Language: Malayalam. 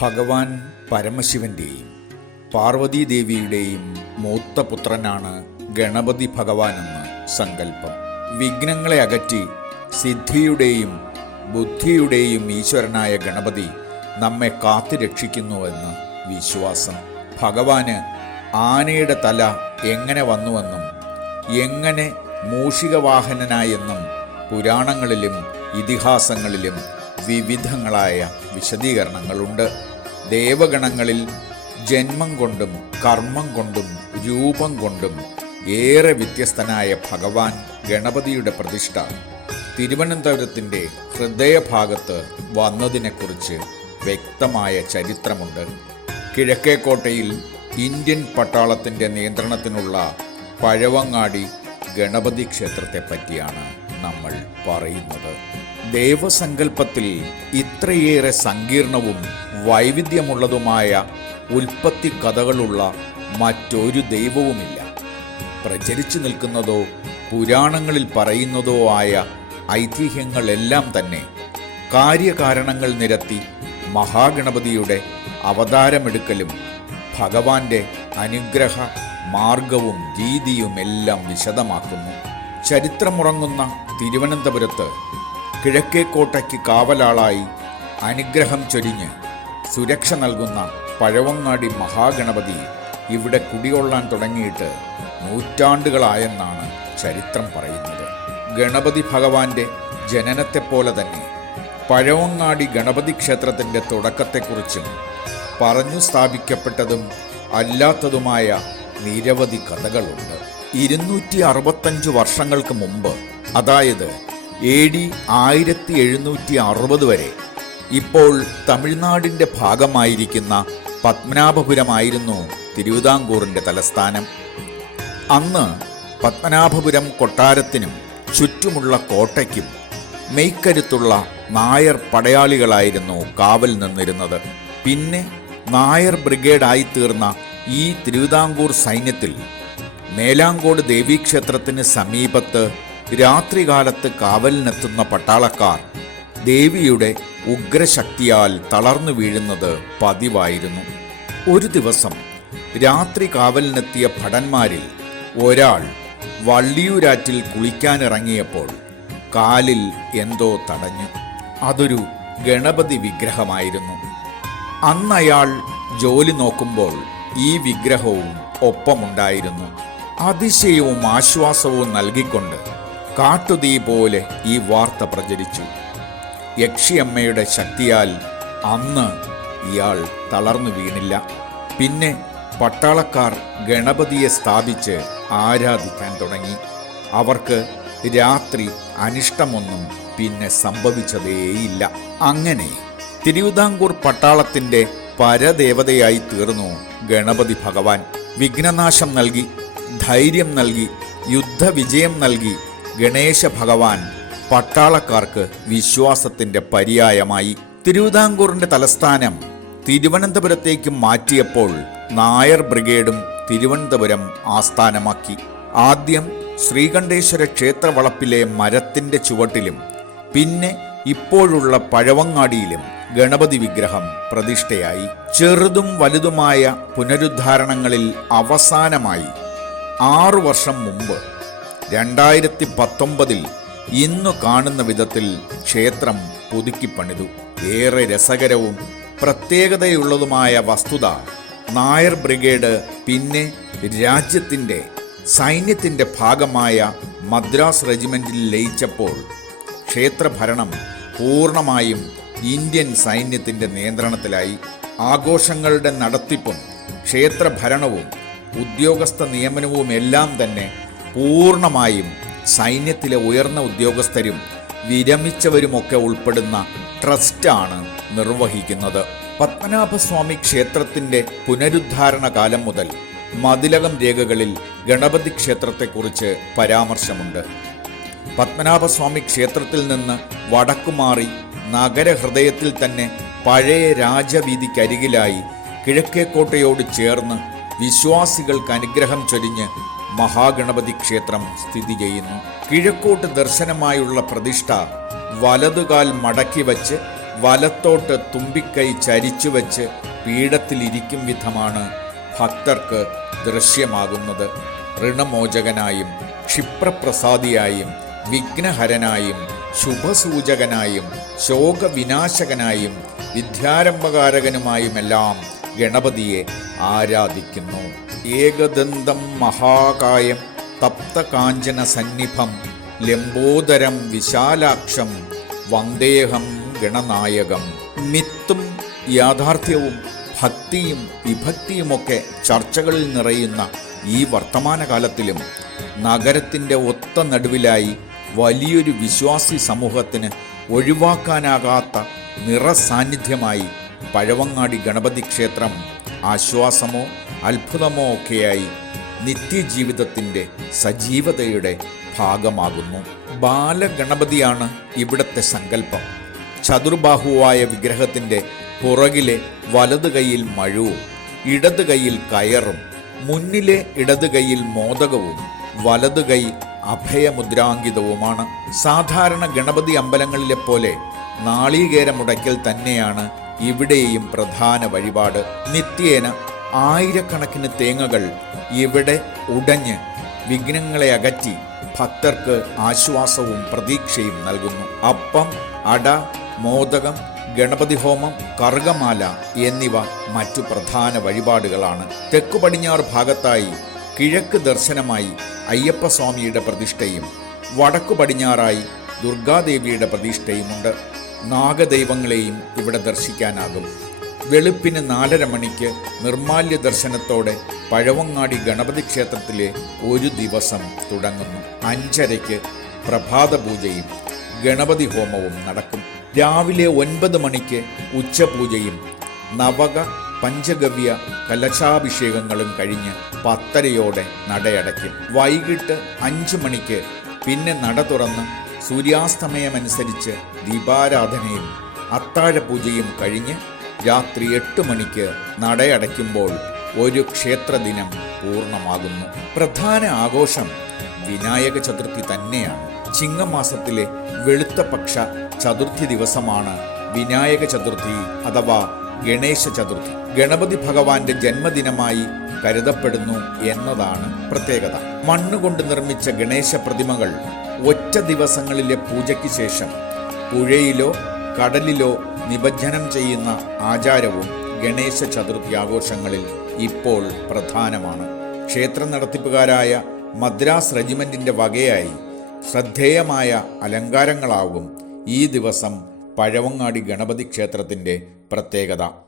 ഭഗവാൻ പരമശിവന്റെയും പാർവതീദേവിയുടെയും മൂത്ത പുത്രനാണ് ഗണപതി ഭഗവാനെന്ന് സങ്കല്പം. വിഘ്നങ്ങളെ അകറ്റി സിദ്ധിയുടെയും ബുദ്ധിയുടെയും ഈശ്വരനായ ഗണപതി നമ്മെ കാത്തുരക്ഷിക്കുന്നുവെന്ന് വിശ്വാസം. ഭഗവാന് ആനയുടെ തല എങ്ങനെ വന്നുവെന്നും എങ്ങനെ മൂഷികവാഹനനായെന്നും പുരാണങ്ങളിലും ഇതിഹാസങ്ങളിലും വിവിധങ്ങളായ വിശദീകരണങ്ങളുണ്ട്. ദേവഗണങ്ങളിൽ ജന്മം കൊണ്ടും കർമ്മം കൊണ്ടും രൂപം കൊണ്ടും ഏറെ വ്യത്യസ്തനായ ഭഗവാൻ ഗണപതിയുടെ പ്രതിഷ്ഠ. തിരുവനന്തപുരത്തിന്റെ ഹൃദയഭാഗത്ത് വന്നതിനെക്കുറിച്ച് വ്യക്തമായ ചരിത്രമുണ്ട്. കിഴക്കേക്കോട്ടയിൽ ഇന്ത്യൻ പട്ടാളത്തിന്റെ നിയന്ത്രണത്തിനുള്ള പഴവങ്ങാടി ഗണപതി ക്ഷേത്രത്തെ പറ്റിയാണ് നമ്മൾ പറയുന്നത്. ദേവസങ്കല്പത്തിൽ ഇത്രയേറെ സങ്കീർണവും വൈവിധ്യമുള്ളതുമായ ഉൽപ്പത്തി കഥകളുള്ള മറ്റൊരു ദൈവവുമില്ല. പ്രചരിച്ചു നിൽക്കുന്നതോ പുരാണങ്ങളിൽ പറയുന്നതോ ആയ ഐതിഹ്യങ്ങളെല്ലാം തന്നെ കാര്യകാരണങ്ങൾ നിരത്തി മഹാഗണപതിയുടെ അവതാരമെടുക്കലും ഭഗവാന്റെ അനുഗ്രഹ മാർഗവും രീതിയുമെല്ലാം വിശദമാക്കുന്നു. ചരിത്രമുറങ്ങുന്ന തിരുവനന്തപുരത്ത് കിഴക്കേക്കോട്ടയ്ക്ക് കാവലാളായി അനുഗ്രഹം ചൊരിഞ്ഞ് സുരക്ഷ നൽകുന്ന പഴവങ്ങാടി മഹാഗണപതി ഇവിടെ കുടികൊള്ളാൻ തുടങ്ങിയിട്ട് നൂറ്റാണ്ടുകളായെന്നാണ് ചരിത്രം പറയുന്നത്. ഗണപതി ഭഗവാന്റെ ജനനത്തെപ്പോലെ തന്നെ പഴവങ്ങാടി ഗണപതി ക്ഷേത്രത്തിന്റെ തുടക്കത്തെക്കുറിച്ചും പറഞ്ഞു സ്ഥാപിക്കപ്പെട്ടതും അല്ലാത്തതുമായ നിരവധി കഥകളുണ്ട്. ഇരുന്നൂറ്റി അറുപത്തഞ്ച് വർഷങ്ങൾക്ക് മുമ്പ് അതായത് എ ഡി ആയിരത്തി എഴുന്നൂറ്റി അറുപത് വരെ. ഇപ്പോൾ തമിഴ്നാടിന്റെ ഭാഗമായിരിക്കുന്ന പത്മനാഭപുരമായിരുന്നു തിരുവിതാംകൂറിന്റെ തലസ്ഥാനം. അന്ന് പത്മനാഭപുരം കൊട്ടാരത്തിനും ചുറ്റുമുള്ള കോട്ടയ്ക്കും മെയ്ക്കരുത്തുള്ള നായർ പടയാളികളായിരുന്നു കാവൽ നിന്നിരുന്നത്. പിന്നെ നായർ ബ്രിഗേഡായി തീർന്ന ഈ തിരുവിതാംകൂർ സൈന്യത്തിൽ മേലാങ്കോട് ദേവീക്ഷേത്രത്തിന് സമീപത്ത് രാത്രികാലത്ത് കാവലിനെത്തുന്ന പട്ടാളക്കാർ ദേവിയുടെ ഉഗ്രശക്തിയാൽ തളർന്നു വീഴുന്നത് പതിവായിരുന്നു. ഒരു ദിവസം രാത്രി കാവലിനെത്തിയ ഭടന്മാരിൽ ഒരാൾ വള്ളിയൂരാറ്റിൽ കുളിക്കാനിറങ്ങിയപ്പോൾ കാലിൽ എന്തോ തടഞ്ഞു. അതൊരു ഗണപതി വിഗ്രഹമായിരുന്നു. അന്നയാൾ ജോലി നോക്കുമ്പോൾ ഈ വിഗ്രഹവും ഒപ്പമുണ്ടായിരുന്നു. അതിശയവും ആശ്വാസവും നൽകിക്കൊണ്ട് കാട്ടുതീ പോലെ ഈ വാർത്ത പ്രചരിച്ചു. യക്ഷിയമ്മയുടെ ശക്തിയാൽ അന്ന് ഇയാൾ തളർന്നു വീണില്ല. പിന്നെ പട്ടാളക്കാർ ഗണപതിയെ സ്ഥാപിച്ച് ആരാധിക്കാൻ തുടങ്ങി. അവർക്ക് രാത്രി അനിഷ്ടമൊന്നും പിന്നെ സംഭവിച്ചതേയില്ല. അങ്ങനെ തിരുവിതാംകൂർ പട്ടാളത്തിന്റെ പരദേവതയായി തീർന്നു ഗണപതി ഭഗവാൻ. വിഘ്നനാശം നൽകി ധൈര്യം നൽകി യുദ്ധവിജയം നൽകി ഗണേശ ഭഗവാൻ പട്ടാളക്കാർക്ക് വിശ്വാസത്തിന്റെ പര്യായമായി തിരുവിതാംകൂറിന്റെ തലസ്ഥാനം തിരുവനന്തപുരത്തേക്ക് മാറ്റിയപ്പോൾ നായർ ബ്രിഗേഡും തിരുവനന്തപുരം ആസ്ഥാനമാക്കി. ആദ്യം ശ്രീകണ്ഠേശ്വര ക്ഷേത്രവളപ്പിലെ മരത്തിന്റെ ചുവട്ടിലും പിന്നെ ഇപ്പോഴുള്ള പഴവങ്ങാടിയിലും ഗണപതി വിഗ്രഹം പ്രതിഷ്ഠയായി. ചെറുതും വലുതുമായ പുനരുദ്ധാരണങ്ങളിൽ അവസാനമായി ആറു വർഷം മുമ്പ് രണ്ടായിരത്തി പത്തൊമ്പതിൽ ഇന്നു കാണുന്ന വിധത്തിൽ ക്ഷേത്രം പുതുക്കിപ്പണിതു ഏറെ രസകരവും പ്രത്യേകതയുള്ളതുമായ വസ്തുത നായർ ബ്രിഗേഡ് പിന്നെ രാജ്യത്തിന്റെ സൈന്യത്തിന്റെ ഭാഗമായ മദ്രാസ് റെജിമെന്റിൽ ലയിച്ചപ്പോൾ ക്ഷേത്രഭരണം പൂർണമായും ഇന്ത്യൻ സൈന്യത്തിന്റെ നിയന്ത്രണത്തിലായി. ആഘോഷങ്ങളുടെ നടത്തിപ്പും ക്ഷേത്രഭരണവും ഉദ്യോഗസ്ഥ നിയമനവുമെല്ലാം തന്നെ പൂർണമായും സൈന്യത്തിലെ ഉയർന്ന ഉദ്യോഗസ്ഥരും വിരമിച്ചവരുമൊക്കെ ഉൾപ്പെടുന്ന ട്രസ്റ്റാണ് നിർവഹിക്കുന്നത്. പത്മനാഭസ്വാമി ക്ഷേത്രത്തിന്റെ പുനരുദ്ധാരണ കാലം മുതൽ മതിലകം രേഖകളിൽ ഗണപതി ക്ഷേത്രത്തെക്കുറിച്ച് പരാമർശമുണ്ട്. പത്മനാഭസ്വാമി ക്ഷേത്രത്തിൽ നിന്ന് വടക്കുമാറി നഗരഹൃദയത്തിൽ തന്നെ പഴയ രാജവീതിക്കരികിലായി കിഴക്കേക്കോട്ടയോട് ചേർന്ന് വിശ്വാസികൾക്ക് അനുഗ്രഹം ചൊരിഞ്ഞ് മഹാഗണപതി ക്ഷേത്രം സ്ഥിതി ചെയ്യുന്നു. കിഴക്കോട്ട് ദർശനമായുള്ള പ്രതിഷ്ഠ വലതുകാൽ മടക്കി വച്ച് വലത്തോട്ട് തുമ്പിക്കൈ ചരിച്ചു വച്ച് പീഠത്തിലിരിക്കും വിധമാണ് ഭക്തർക്ക് ദൃശ്യമാകുന്നത്. ഋണമോചകനായും ക്ഷിപ്രപ്രസാദിയായും വിഘ്നഹരനായും ശുഭസൂചകനായും ശോകവിനാശകനായും വിദ്യാരംഭകാരകനുമായുമെല്ലാം ഗണപതിയെ ആരാധിക്കുന്നു. ഏകദന്തം മഹാകായം തപ്തകാഞ്ചന സന്നിഭം ലംബോദരം വിശാലാക്ഷം വന്ദേഹം ഗണനായകം. മിത്തും യാഥാർത്ഥ്യവും ഭക്തിയും വിഭക്തിയുമൊക്കെ ചർച്ചകളിൽ നിറയുന്ന ഈ വർത്തമാനകാലത്തിലും നഗരത്തിന്റെ ഒത്ത നടുവിലായി വലിയൊരു വിശ്വാസി സമൂഹത്തിന് ഒഴിവാക്കാനാകാത്ത നിറസാന്നിധ്യമായി പഴവങ്ങാടി ഗണപതി ക്ഷേത്രം ആശ്വാസമോ അത്ഭുതമോ ഒക്കെയായി നിത്യജീവിതത്തിന്റെ സജീവതയുടെ ഭാഗമാകുന്നു. ബാലഗണപതിയാണ് ഇവിടത്തെ സങ്കല്പം. ചതുർബാഹുവായ വിഗ്രഹത്തിന്റെ പുറകിലെ വലത് കൈയിൽ മഴുവും ഇടത് കൈയിൽ കയറും മുന്നിലെ ഇടത് കൈയിൽ മോദകവും വലത് കൈ അഭയമുദ്രാങ്കിതവുമാണ്. സാധാരണ ഗണപതി അമ്പലങ്ങളിലെ പോലെ നാളീകേരമുടയ്ക്കൽ തന്നെയാണ് ഇവിടെയും പ്രധാന വഴിപാട് നിത്യേന ആയിരക്കണക്കിന് തേങ്ങകൾ ഇവിടെ ഉടഞ്ഞ് വിഘ്നങ്ങളെ അകറ്റി ഭക്തർക്ക് ആശ്വാസവും പ്രതീക്ഷയും നൽകുന്നു. അപ്പം അട മോദകം ഗണപതി ഹോമം കറുകമാല എന്നിവ മറ്റു പ്രധാന വഴിപാടുകളാണ്. തെക്കു പടിഞ്ഞാറ് ഭാഗത്തായി കിഴക്ക് ദർശനമായി അയ്യപ്പസ്വാമിയുടെ പ്രതിഷ്ഠയും വടക്കു പടിഞ്ഞാറായി ദുർഗാദേവിയുടെ പ്രതിഷ്ഠയുമുണ്ട്. നാഗദൈവങ്ങളെയും ഇവിടെ ദർശിക്കാനാകും. വെളുപ്പിന് നാലര മണിക്ക് നിർമാല്യ ദർശനത്തോടെ പഴവങ്ങാടി ഗണപതി ക്ഷേത്രത്തിലെ ഒരു ദിവസം തുടങ്ങുന്നു. അഞ്ചരയ്ക്ക് പ്രഭാത പൂജയും ഗണപതി ഹോമവും നടക്കും. രാവിലെ ഒൻപത് മണിക്ക് ഉച്ചപൂജയും നവക പഞ്ചഗവ്യ കലശാഭിഷേകങ്ങളും കഴിഞ്ഞ് പത്തരയോടെ നടയടയ്ക്കും. വൈകിട്ട് അഞ്ച് മണിക്ക് പിന്നെ നട തുറന്ന് സൂര്യാസ്തമയമനുസരിച്ച് ദീപാരാധനയും അത്താഴപൂജയും കഴിഞ്ഞ് രാത്രി എട്ട് മണിക്ക് നടയടയ്ക്കുമ്പോൾ ഒരു ക്ഷേത്രദിനം പൂർണമാകുന്നു. പ്രധാന ആഘോഷം വിനായക ചതുർത്ഥി തന്നെയാണ്. ചിങ്ങമാസത്തിലെ വെളുത്ത പക്ഷ ചതുർത്ഥി ദിവസമാണ് വിനായക ചതുർത്ഥി അഥവാ ഗണേശ ചതുർത്ഥി. ഗണപതി ഭഗവാന്റെ ജന്മദിനമായി കരുതപ്പെടുന്നു എന്നതാണ് പ്രത്യേകത. മണ്ണുകൊണ്ട് നിർമ്മിച്ച ഗണേശ പ്രതിമകൾ ഒറ്റ ദിവസങ്ങളിലെ പൂജയ്ക്ക് ശേഷം പുഴയിലോ കടലിലോ നിമജ്ജനം ചെയ്യുന്ന ആചാരവും ഗണേശ ചതുർത്ഥി ആഘോഷങ്ങളിൽ ഇപ്പോൾ പ്രധാനമാണ്. ക്ഷേത്ര നടത്തിപ്പുകാരായ മദ്രാസ് റെജിമെന്റിന്റെ വകയായി ശ്രദ്ധേയമായ അലങ്കാരങ്ങളാകും ഈ ദിവസം പഴവങ്ങാടി ഗണപതി ക്ഷേത്രത്തിന്റെ പ്രത്യേകത.